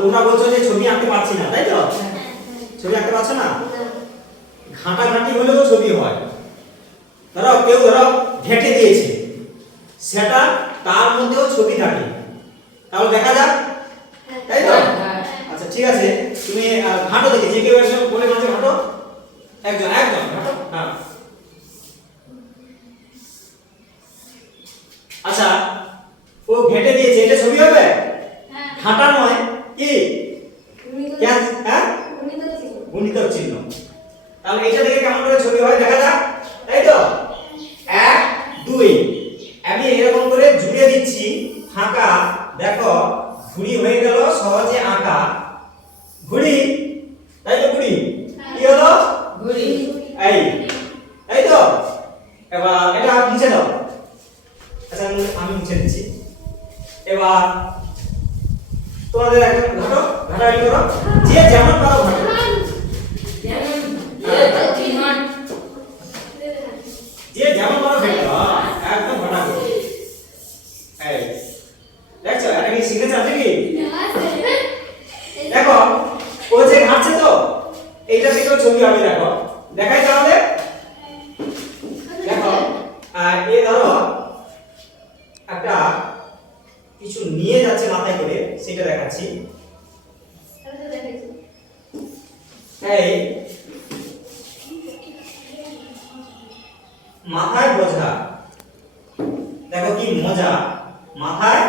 তোমরা বলছো যে ছবি আঁকতে পারছি না, তাই তো? ছবি আঁকতে পারছো না? ঘাটাঘাটি হলেও ছবি হয়। ধরো কেউ ঘেঁটে দিয়েছে, সেটা তার মধ্যেও ছবি থাকে, তাহলে দেখা যাক, তাই তো? আচ্ছা ঠিক আছে, তুমি ঘাটো দেখি, যে কেউ একজন বলে মাঝে ঘাটো, একজন একজন ঘাটো। হ্যাঁ আচ্ছা, ও ঘেঁটে দিয়েছে, এটা ছবি হবে? ঘাটা নয়, কি? হ্যাঁ গুণিতক চিহ্ন। তাহলে এটা দেখে কেমন করে ছবি হয় দেখা যাক, তাই তো? 1 2 আমি এরকম করে জুড়ে দিচ্ছি ফাঁকা, দেখো ঘুড়ি হয়ে গেল সহজে আঁকা। ঘুড়ি, তাই তো? ঘুড়ি কি হলো? ঘুড়ি। এই, তাই তো? এবার এটা মুছে দাও। আচ্ছা আমি মুছে দিচ্ছি। এবার তোমাদের একজন ঘাটো, ঘাটাঘাটি করো, যে যেমন পারো ঘাটো। যে যেমন পারো ঘাটো, একদম ঘাটাঘাটি। এই দেখছো, এটা কি শিখেছ নাকি? দেখো ও যে ঘাটছে, তো এইটা থেকেও ছবি হবে। দেখো দেখাই তাহলে, দেখো এ ধরো একটা কিছু নিয়ে যাচ্ছে মাথায় করে, সেটা দেখাচ্ছি। এই মাথায় বোঝা, দেখো কি মজা, মাথায়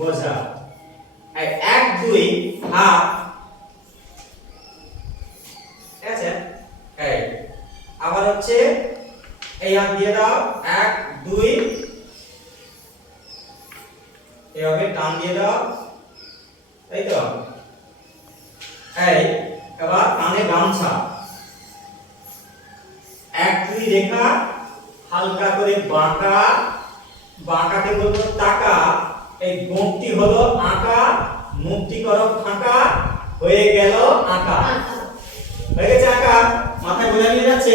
বোঝা। 1 2 হাত, ঠিক আছে? এই আবার হচ্ছে এই হাত দিয়ে দাও, 1 2 এভাবে টান দিয়ে দাও, তাই তো? এই এবার কানে গামছা, 1 2 রেখা হালকা করে বাঁকা, বাঁকাকে বলবো তাকা, এই গোমটি হলো আঁকা, মুখটি করো ফাঁকা, হয়ে গেল আঁকা। হয়ে গেছে আঁকা, মাথায় বোঝা নিয়ে যাচ্ছে।